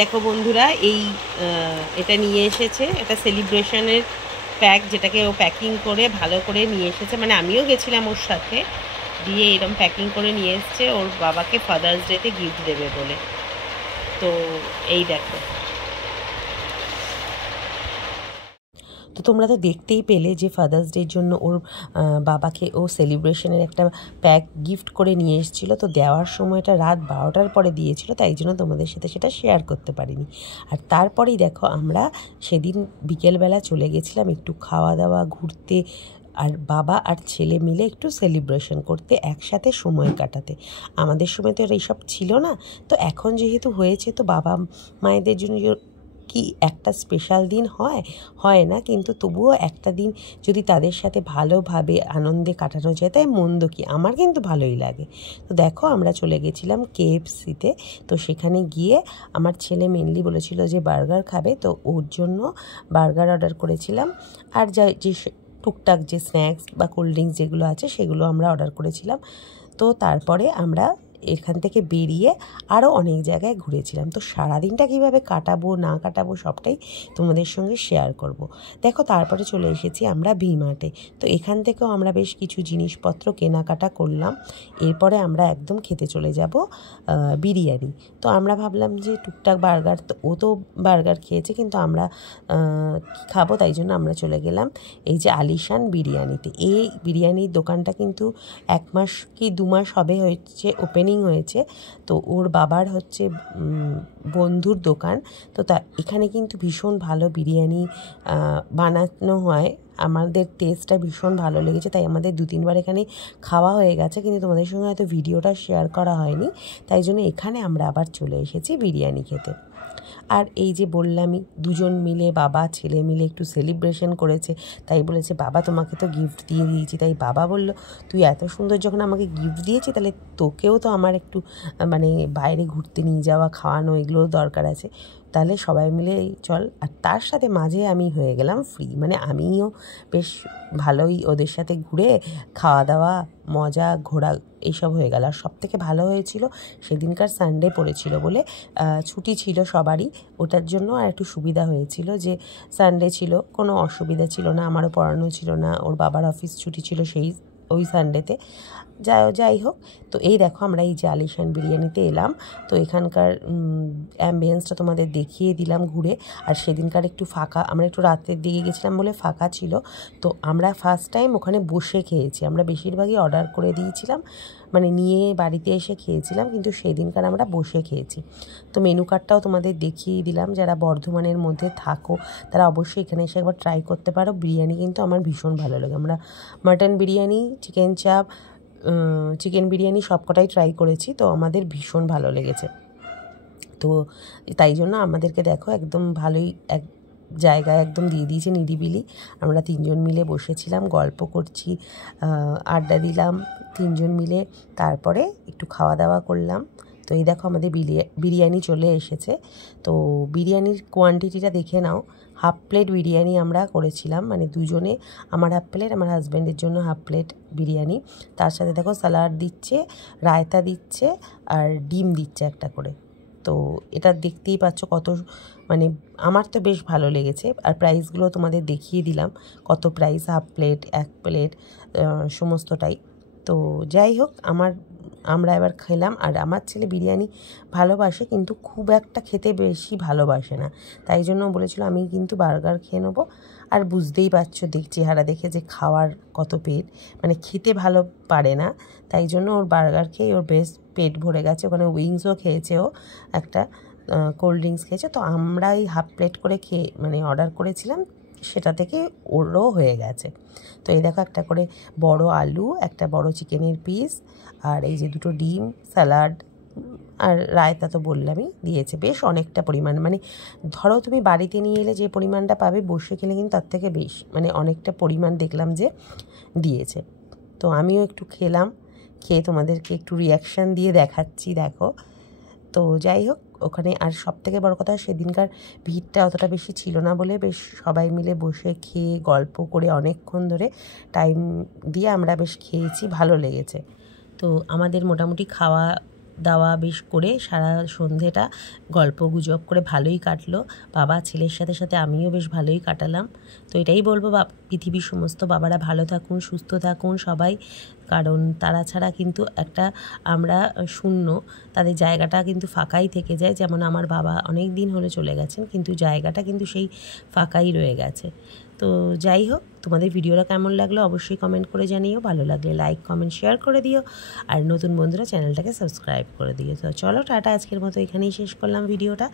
দেখো বন্ধুরা, এটা নিয়ে এসেছে, এটা সেলিব্রেশনের প্যাক, যেটাকে ও প্যাকিং করে ভালো করে নিয়ে এসেছে। মানে আমিও গেছিলাম ওর সাথে, দিয়ে এরকম প্যাকিং করে নিয়ে এসছে ওর বাবাকে ফাদার্স ডেতে গিফট দেবে বলে। তো এই দেখো, তো তোমরা তো দেখতেই পেলে যে ফাদার্স ডের জন্য ওর বাবাকে ও সেলিব্রেশনের একটা প্যাক গিফট করে নিয়ে এসেছিল। তো দেওয়ার সময়টা রাত 12টার পরে দিয়েছিল, তাই জন্য তোমাদের সাথে সেটা শেয়ার করতে পারিনি। আর তারপরেই দেখো আমরা সেদিন বিকেলবেলা চলে গেছিলাম একটু খাওয়া দাওয়া, ঘুরতে, আর বাবা আর ছেলে মিলে একটু সেলিব্রেশন করতে, একসাথে সময় কাটাতে। আমাদের সময় তো এইসব ছিল না, তো এখন যেহেতু হয়েছে, তো বাবা মায়েদের জন্য কি একটা স্পেশাল দিন হয় না, কিন্তু তবুও একটা দিন যদি তাদের সাথে ভালোভাবে আনন্দে কাটানো যায়, তাই মন্দ কি, আমার কিন্তু ভালোই লাগে। তো দেখো আমরা চলে গেছিলাম KFC-তে। তো সেখানে গিয়ে আমার ছেলে মেনলি বলেছিল যে বার্গার খাবে, তো ওর জন্য বার্গার অর্ডার করেছিলাম। আর যে টুকটাক যে স্ন্যাক্স বা কোল্ড ড্রিঙ্কস যেগুলো আছে সেগুলো আমরা অর্ডার করেছিলাম। তো তারপরে আমরা এখান থেকে বেরিয়ে আরও অনেক জায়গায় ঘুরেছিলাম। তো সারাদিনটা কীভাবে কাটাবো না কাটাবো সবটাই তোমাদের সঙ্গে শেয়ার করব। দেখো তারপরে চলে এসেছি আমরা ভি-মার্টে। তো এখান থেকেও আমরা বেশ কিছু জিনিসপত্র কেনাকাটা করলাম। এরপরে আমরা একদম খেতে চলে যাব বিরিয়ানি। তো আমরা ভাবলাম যে টুকটাক বার্গার, তো ও তো বার্গার খেয়েছে, কিন্তু আমরা খাবো, তাই জন্য আমরা চলে গেলাম এই যে আলিশান বিরিয়ানিতে। এই বিরিয়ানির দোকানটা কিন্তু 1 মাস কি 2 মাস হবে হয়েছে ওপেনিং হয়েছে। তো ওর বাবার হচ্ছে বন্ধুর দোকান। তো এখানে কিন্তু ভীষণ ভালো বিরিয়ানি বানানো হয়। আমাদের টেস্টটা ভীষণ ভালো লেগেছে, তাই আমাদের 2-3 বার এখানে খাওয়া হয়ে গেছে, কিন্তু তোমাদের সঙ্গে হয়তো ভিডিওটা শেয়ার করা হয়নি, তাই জন্য এখানে আমরা আবার চলে এসেছি বিরিয়ানি খেতে। আর এই যে বললামই, দুজন মিলে বাবা ছেলে মিলে একটু সেলিব্রেশন করেছে। তাই বলেছে বাবা তোমাকে তো গিফট দিয়ে দিয়েছি। তাই বাবা বলল তুই এত সুন্দর যখন আমাকে গিফট দিয়েছি, তাহলে তোকেও তো আমার একটু মানে বাইরে ঘুরতে নিয়ে যাওয়া, খাওয়ানো, এগুলোও দরকার আছে, তাহলে সবাই মিলে চল। আর তার সাথে মাঝে আমি হয়ে গেলাম ফ্রি, মানে আমিও বেশ ভালোই ওদের সাথে ঘুরে খাওয়া দাওয়া, মজা, ঘোরা এইসব হয়ে গেল। আর সবথেকে ভালো হয়েছিল সেদিনকার সানডে পড়েছিল বলে ছুটি ছিল সবারই, ওটার জন্য আর একটু সুবিধা হয়েছিল যে সানডে ছিল, কোনো অসুবিধা ছিল না, আমারও পড়ানো ছিল না, ওর বাবার অফিস ছুটি ছিল ওই সানডেতে। যাই হোক, তো এই দেখো আমরা এই যে আলিশান বিরিয়ানিতে এলাম। তো এখানকার অ্যাম্বিয়েন্সটা তোমাদের দেখিয়ে দিলাম ঘুরে। আর সেদিনকার একটু ফাঁকা, আমরা একটু রাতের দিকে গেছিলাম বলে ফাঁকা ছিল। তো আমরা ফার্স্ট টাইম ওখানে বসে খেয়েছি। আমরা বেশিরভাগই অর্ডার করে দিয়েছিলাম, মানে নিয়ে বাড়িতে এসে খেয়েছিলাম, কিন্তু সেদিনকার আমরা বসে খেয়েছি। তো মেনু কার্ডটাও তোমাদের দেখিয়ে দিলাম। যারা বর্ধমানের মধ্যে থাকো তারা অবশ্যই এখানে এসে একবার ট্রাই করতে পারো। বিরিয়ানি কিন্তু আমার ভীষণ ভালো লাগে। আমরা মাটন বিরিয়ানি, চিকেন চাপ, চিকেন বিরিয়ানি সবকটাই ট্রাই করেছি, তো আমাদের ভীষণ ভালো লেগেছে। তো তাই জন্য আমাদেরকে দেখো একদম ভালোই এক জায়গায় একদম দিয়ে দিয়েছে নিরিবিলি। আমরা 3 জন মিলে বসেছিলাম, গল্প করছি, আড্ডা দিলাম 3 জন মিলে, তারপরে একটু খাওয়া দাওয়া করলাম। তো এই দেখো আমাদের বিরিয়ানি চলে এসেছে। তো বিরিয়ানির কোয়ান্টিটিটা দেখে নাও। 1/2 প্লেট বিরিয়ানি আমরা করেছিলাম, মানে দুজনে, আমার 1/2 প্লেট, আমার হাজব্যান্ডের জন্য 1/2 প্লেট বিরিয়ানি। তার সাথে দেখো স্যালাড দিচ্ছে, রায়তা দিচ্ছে, আর ডিম দিচ্ছে একটা করে। তো এটা দেখতেই পাচ্ছ কত, মানে আমার তো বেশ ভালো লেগেছে। আর প্রাইসগুলো তোমাদের দেখিয়ে দিলাম, কত প্রাইস, 1/2 প্লেট, 1 প্লেট, সমস্তটাই। তো যাই হোক, আমরা এবার খেলাম। আর আমার ছেলে বিরিয়ানি ভালোবাসে, কিন্তু খুব একটা খেতে বেশি ভালোবাসে না, তাই জন্য বলেছিল আমি কিন্তু বার্গার খেয়ে নেবো। আর বুঝতেই পারছো চেহারা দেখে যে খাওয়ার কত পেট, মানে খেতে ভালো পারে না, তাই জন্য ওর বার্গার খেয়ে ওর বেশ পেট ভরে গেছে। ওখানে উইংসও খেয়েছে, ও একটা কোল্ড ড্রিঙ্কস খেয়েছে। তো আমরা এই 1/2 প্লেট করে মানে অর্ডার করেছিলাম, সেটা থেকে ওরও হয়ে গেছে। তো এই দেখো একটা করে বড় আলু, একটা বড় চিকেনের পিস, আর এই যে 2টো ডিম, স্যালাড, আর রায়তা তো বললামই দিয়েছে। বেশ অনেকটা পরিমাণ, মানে ধরো তুমি বাড়িতে নিয়ে এলে যে পরিমাণটা পাবে, বসে খেলে কিন্তু তার থেকে বেশ, মানে অনেকটা পরিমাণ দেখলাম যে দিয়েছে। তো আমিও একটু খেলাম, খেয়ে তোমাদেরকে একটু রিয়াকশান দিয়ে দেখাচ্ছি, দেখো। তো যাই হোক, ওখানে আর সবথেকে বড় কথা সেদিনকার ভিড়টা অতটা বেশি ছিল না বলে বেশ সবাই মিলে বসে খেয়ে গল্প করে অনেকক্ষণ ধরে টাইম দিয়ে আমরা বেশ খেয়েছি, ভালো লেগেছে। তো আমাদের মোটামুটি খাওয়া দাওয়া বেশ করে সারা সন্ধেটা গল্প গুজব করে ভালোই কাটলো। বাবা ছেলের সাথে সাথে আমিও বেশ ভালোই কাটালাম। তো এটাই বলবো, পৃথিবীর সমস্ত বাবারা ভালো থাকুন, সুস্থ থাকুন সবাই, কারণ তারা ছাড়া কিন্তু একটা আমরা শূন্য, তাদের জায়গাটা কিন্তু ফাঁকাই থেকে যায়। যেমন আমার বাবা অনেক দিন হলে চলে গেছেন, কিন্তু জায়গাটা কিন্তু সেই ফাঁকাই রয়ে গেছে। তো যাই হোক, তোমাদের ভিডিওটা কেমন লাগলো অবশ্যই কমেন্ট করে জানিও। ভালো লাগলে লাইক কমেন্ট শেয়ার করে দিও, আর নতুন বন্ধুরা চ্যানেলটাকে সাবস্ক্রাইব করে দিও। তো চলো টাটা, আজকের মতো এখানেই শেষ করলাম ভিডিওটা।